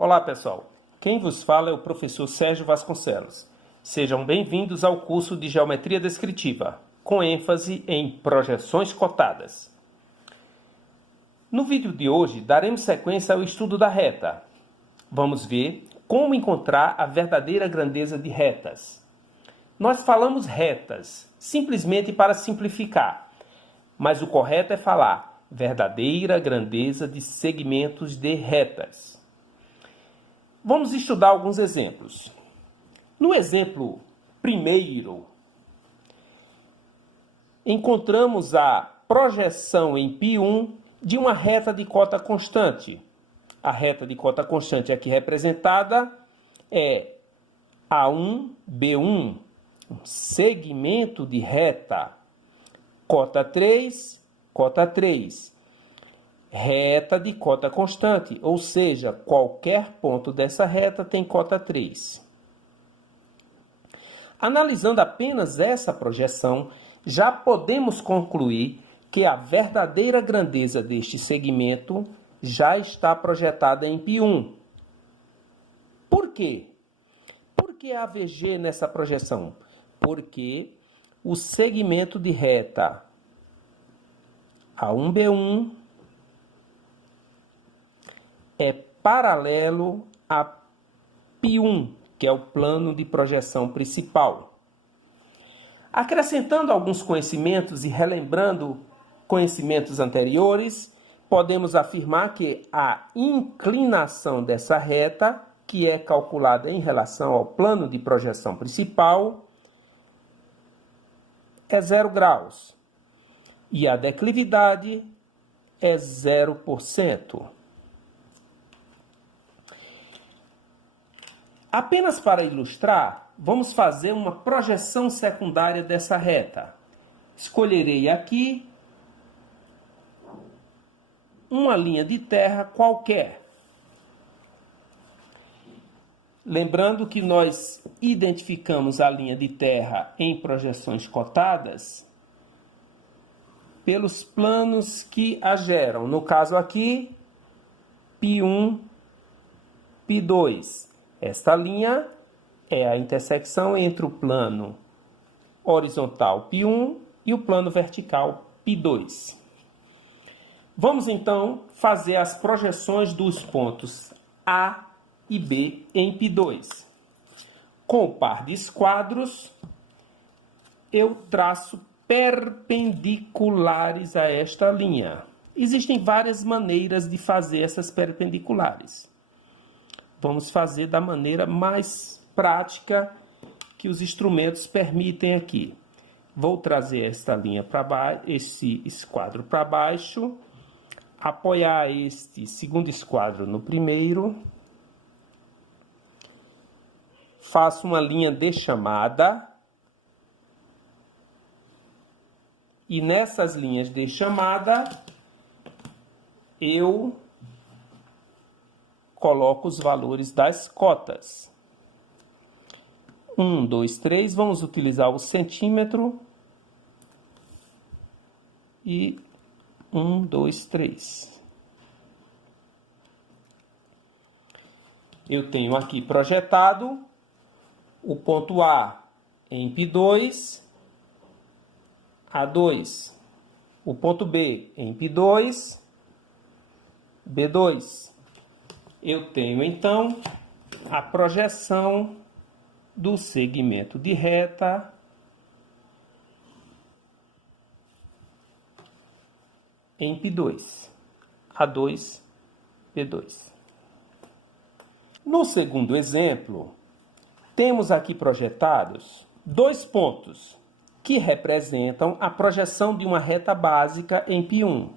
Olá, pessoal. Quem vos fala é o professor Sérgio Vasconcelos. Sejam bem-vindos ao curso de Geometria Descritiva, com ênfase em projeções cotadas. No vídeo de hoje, daremos sequência ao estudo da reta. Vamos ver como encontrar a verdadeira grandeza de retas. Nós falamos retas, simplesmente para simplificar, mas o correto é falar verdadeira grandeza de segmentos de retas. Vamos estudar alguns exemplos. No exemplo primeiro, encontramos a projeção em π1 de uma reta de cota constante. A reta de cota constante aqui representada é A1, B1, um segmento de reta, cota 3, cota 3. Reta de cota constante, ou seja, qualquer ponto dessa reta tem cota 3. Analisando apenas essa projeção, já podemos concluir que a verdadeira grandeza deste segmento já está projetada em π1. Por quê? Por que a VG nessa projeção? Porque o segmento de reta A1B1 é paralelo a π1, que é o plano de projeção principal. Acrescentando alguns conhecimentos e relembrando conhecimentos anteriores, podemos afirmar que a inclinação dessa reta, que é calculada em relação ao plano de projeção principal, é 0 graus. E a declividade é 0%. Apenas para ilustrar, vamos fazer uma projeção secundária dessa reta. Escolherei aqui uma linha de terra qualquer. Lembrando que nós identificamos a linha de terra em projeções cotadas pelos planos que a geram. No caso aqui, π1, π2. Esta linha é a intersecção entre o plano horizontal π1 e o plano vertical π2. Vamos então fazer as projeções dos pontos A e B em π2. Com o par de esquadros, eu traço perpendiculares a esta linha. Existem várias maneiras de fazer essas perpendiculares. Vamos fazer da maneira mais prática que os instrumentos permitem aqui. Vou trazer esta linha para baixo, esse esquadro para baixo, apoiar este segundo esquadro no primeiro, faço uma linha de chamada e nessas linhas de chamada eu coloco os valores das cotas. 1, 2, 3, vamos utilizar o centímetro. E 1, 2, 3. Eu tenho aqui projetado o ponto A em π2, A2. O ponto B em π2, B2. Eu tenho, então, a projeção do segmento de reta em π2, A2, P2. No segundo exemplo, temos aqui projetados dois pontos que representam a projeção de uma reta básica em π1.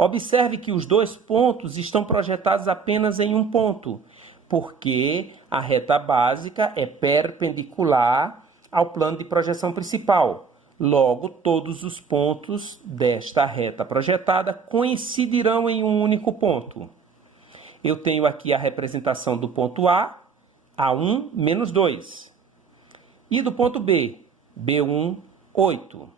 Observe que os dois pontos estão projetados apenas em um ponto, porque a reta básica é perpendicular ao plano de projeção principal. Logo, todos os pontos desta reta projetada coincidirão em um único ponto. Eu tenho aqui a representação do ponto A, A1 menos 2. E do ponto B, B1, 8.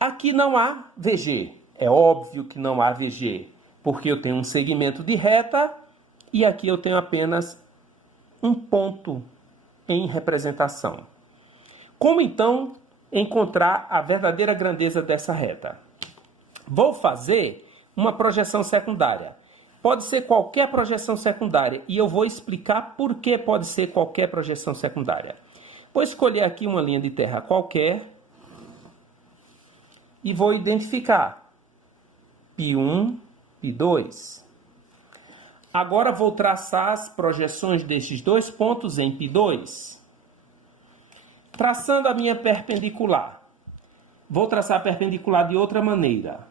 Aqui não há VG. É óbvio que não há VG, porque eu tenho um segmento de reta E aqui eu tenho apenas um ponto em representação. Como então encontrar a verdadeira grandeza dessa reta? Vou fazer uma projeção secundária. Pode ser qualquer projeção secundária e eu vou explicar por que pode ser qualquer projeção secundária. Vou escolher aqui uma linha de terra qualquer e vou identificar π1, π2. Agora vou traçar as projeções destes dois pontos em π2. Traçando a minha perpendicular. Vou traçar a perpendicular de outra maneira.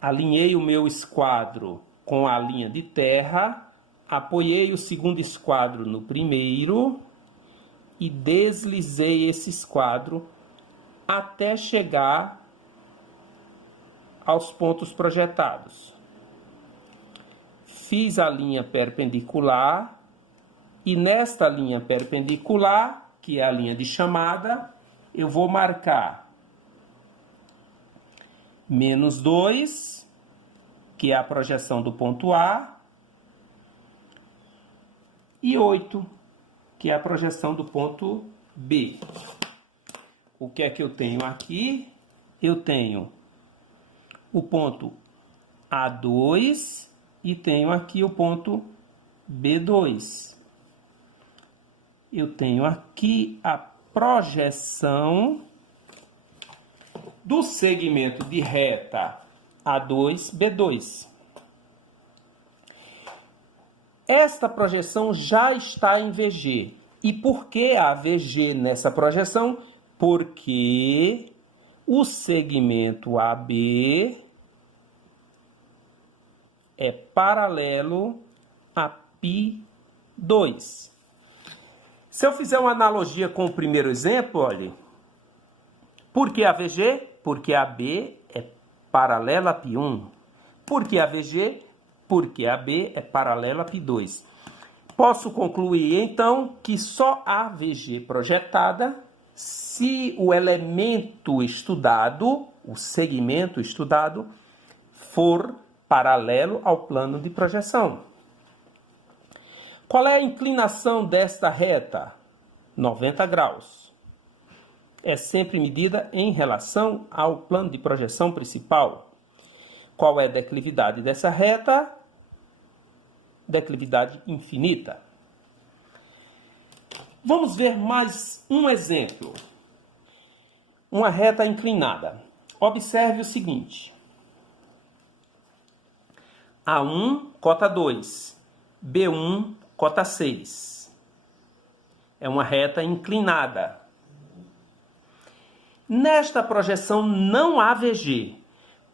Alinhei o meu esquadro com a linha de terra, apoiei o segundo esquadro no primeiro e deslizei esse esquadro até chegar aos pontos projetados. Fiz a linha perpendicular e nesta linha perpendicular, que é a linha de chamada, eu vou marcar -2, que é a projeção do ponto A, e 8, que é a projeção do ponto B. O que é que eu tenho aqui? Eu tenho o ponto A2 e tenho aqui o ponto B2. Eu tenho aqui a projeção do segmento de reta A2, B2. Esta projeção já está em VG. E por que a VG nessa projeção? Porque o segmento AB é paralelo a π2. Se eu fizer uma analogia com o primeiro exemplo, olha, por que a VG? Porque a B é paralela a π1. Por que a VG? Porque a B é paralela a π2. Posso concluir, então, que só há VG projetada se o elemento estudado, o segmento estudado, for paralelo ao plano de projeção. Qual é a inclinação desta reta? 90 graus. É sempre medida em relação ao plano de projeção principal. Qual é a declividade dessa reta? Declividade infinita. Vamos ver mais um exemplo. Uma reta inclinada. Observe o seguinte. A1, cota 2. B1, cota 6. É uma reta inclinada. Nesta projeção não há VG.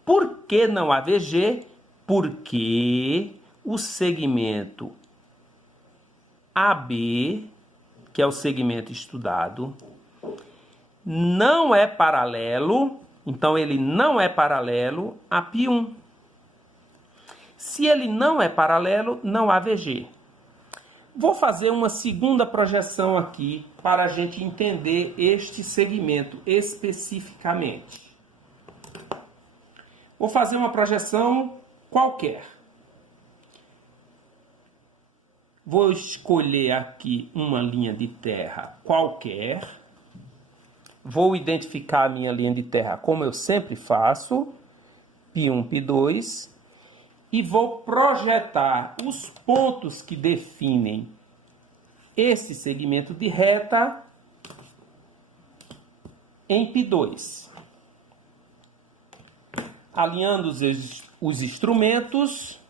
Por que não há VG? Porque o segmento AB, que é o segmento estudado, não é paralelo, então ele não é paralelo a π1. Se ele não é paralelo, não há VG. Vou fazer uma segunda projeção aqui para a gente entender este segmento especificamente. Vou fazer uma projeção qualquer. Vou escolher aqui uma linha de terra qualquer. Vou identificar a minha linha de terra como eu sempre faço, π1, π2. E vou projetar os pontos que definem esse segmento de reta em π2. Alinhando os instrumentos,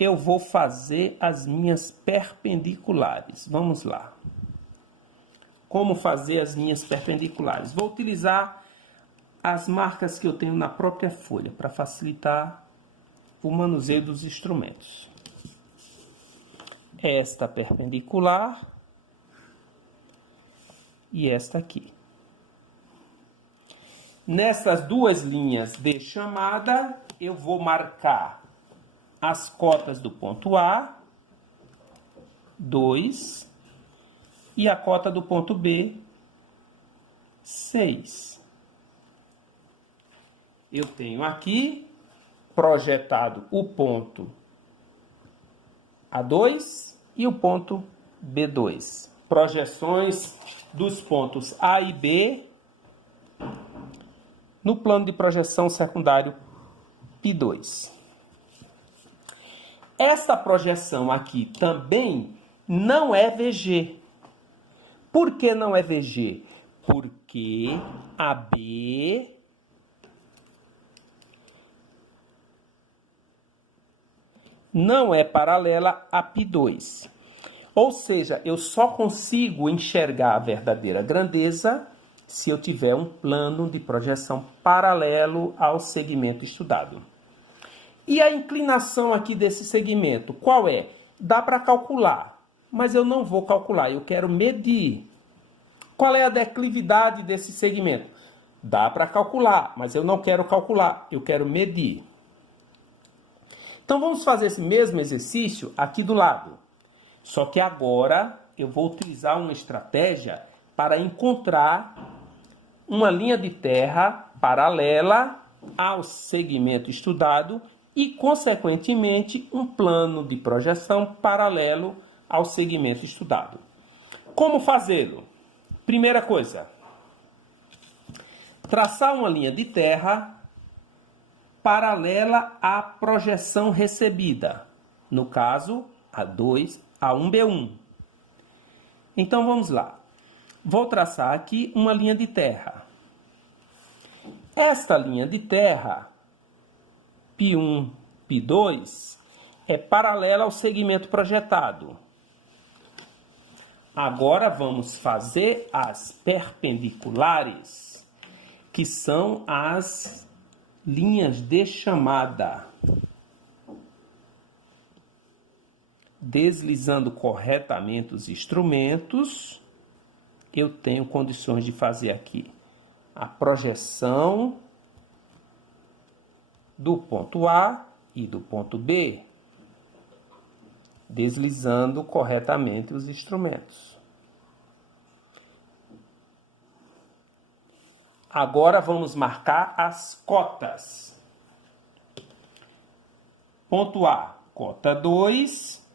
eu vou fazer as minhas perpendiculares. Vamos lá. Como fazer as minhas perpendiculares? Vou utilizar as marcas que eu tenho na própria folha para facilitar o manuseio dos instrumentos. Esta perpendicular e esta aqui. Nessas duas linhas de chamada, eu vou marcar as cotas do ponto A, 2, e a cota do ponto B, 6. Eu tenho aqui projetado o ponto A2 e o ponto B2. Projeções dos pontos A e B no plano de projeção secundário Π2. Esta projeção aqui também não é VG. Por que não é VG? Porque AB não é paralela a Π2. Ou seja, eu só consigo enxergar a verdadeira grandeza se eu tiver um plano de projeção paralelo ao segmento estudado. E a inclinação aqui desse segmento, qual é? Dá para calcular, mas eu não vou calcular, eu quero medir. Qual é a declividade desse segmento? Dá para calcular, mas eu não quero calcular, eu quero medir. Então vamos fazer esse mesmo exercício aqui do lado. Só que agora eu vou utilizar uma estratégia para encontrar uma linha de terra paralela ao segmento estudado e, consequentemente, um plano de projeção paralelo ao segmento estudado. Como fazê-lo? Primeira coisa, traçar uma linha de terra paralela à projeção recebida, no caso, A2, A1B1. Então, vamos lá. Vou traçar aqui uma linha de terra. Esta linha de terra, Π1, Π2, é paralela ao segmento projetado. Agora vamos fazer as perpendiculares, que são as linhas de chamada. Deslizando corretamente os instrumentos, eu tenho condições de fazer aqui a projeção do ponto A e do ponto B, deslizando corretamente os instrumentos. Agora vamos marcar as cotas. Ponto A, cota 2,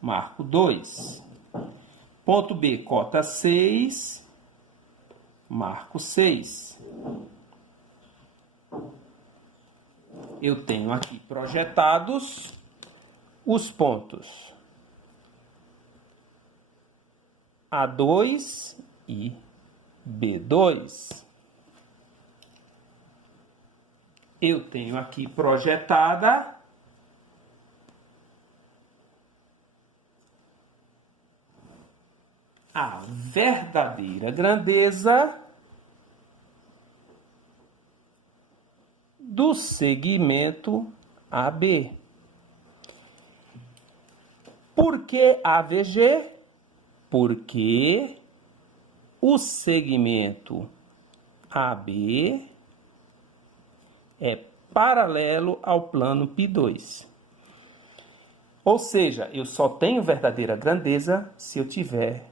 marco 2. Ponto B, cota 6, marco 6. Eu tenho aqui projetados os pontos A2 e B2. Eu tenho aqui projetada a verdadeira grandeza do segmento AB. Por que AVG? Porque o segmento AB é paralelo ao plano Π2. Ou seja, eu só tenho verdadeira grandeza se eu tiver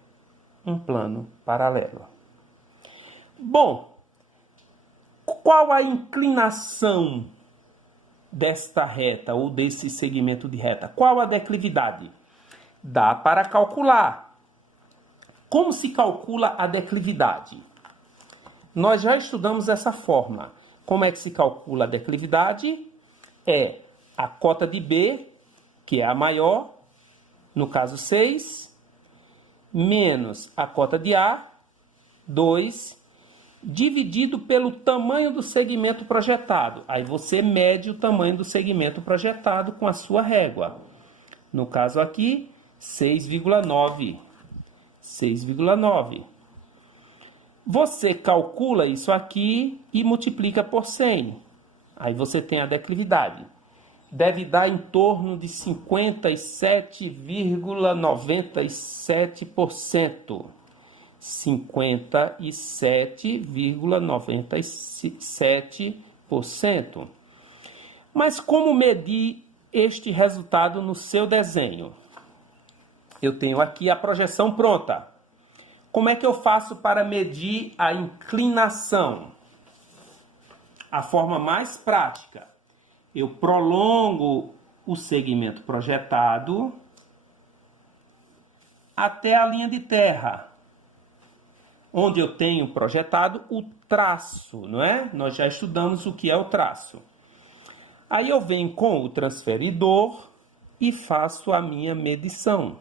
um plano paralelo. Bom, qual a inclinação desta reta ou desse segmento de reta? Qual a declividade? Dá para calcular. Como se calcula a declividade? Nós já estudamos essa fórmula. Como é que se calcula a declividade? É a cota de B, que é a maior, no caso 6, menos a cota de A, 2, dividido pelo tamanho do segmento projetado. Aí você mede o tamanho do segmento projetado com a sua régua. No caso aqui, 6,9. 6,9. Você calcula isso aqui e multiplica por 100. Aí você tem a declividade. Deve dar em torno de 57,97%. 57,97%. Mas como medir este resultado no seu desenho? Eu tenho aqui a projeção pronta. Como é que eu faço para medir a inclinação? A forma mais prática. Eu prolongo o segmento projetado até a linha de terra, onde eu tenho projetado o traço, não é? Nós já estudamos o que é o traço. Aí eu venho com o transferidor e faço a minha medição.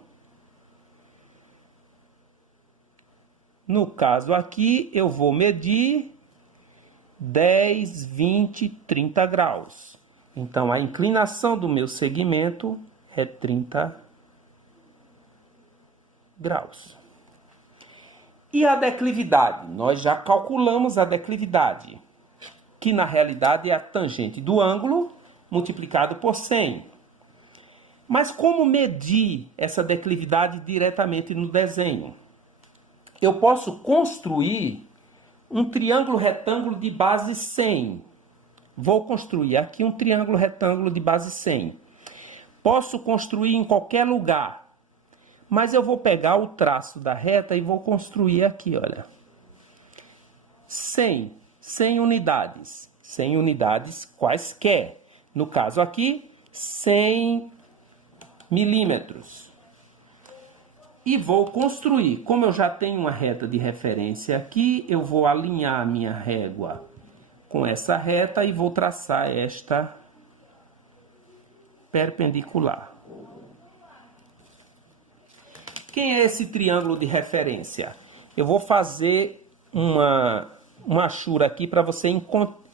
No caso aqui, eu vou medir 10, 20, 30 graus. Então, a inclinação do meu segmento é 30 graus. E a declividade? Nós já calculamos a declividade, que na realidade é a tangente do ângulo multiplicado por 100. Mas como medir essa declividade diretamente no desenho? Eu posso construir um triângulo retângulo de base 100. Vou construir aqui um triângulo retângulo de base 100. Posso construir em qualquer lugar, mas eu vou pegar o traço da reta e vou construir aqui, olha. 100 unidades. 100 unidades quaisquer. No caso aqui, 100 milímetros. E vou construir. Como eu já tenho uma reta de referência aqui, eu vou alinhar a minha régua com essa reta e vou traçar esta perpendicular. Quem é esse triângulo de referência? Eu vou fazer uma achura aqui para você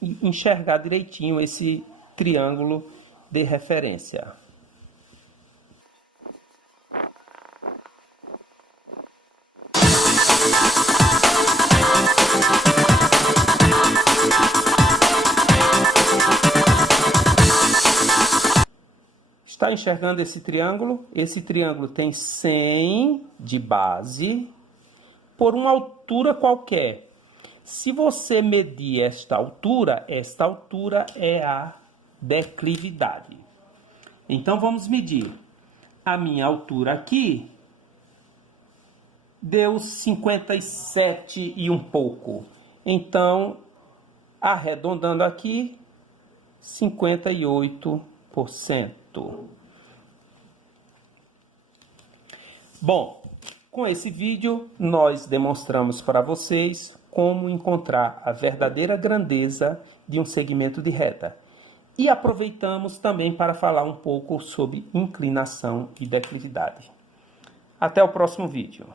enxergar direitinho esse triângulo de referência. Está enxergando esse triângulo? Esse triângulo tem 100 de base por uma altura qualquer. Se você medir esta altura é a declividade. Então, vamos medir. A minha altura aqui deu 57 e um pouco. Então, arredondando aqui, 58%. Bom, com esse vídeo nós demonstramos para vocês como encontrar a verdadeira grandeza de um segmento de reta. E aproveitamos também para falar um pouco sobre inclinação e declividade. Até o próximo vídeo.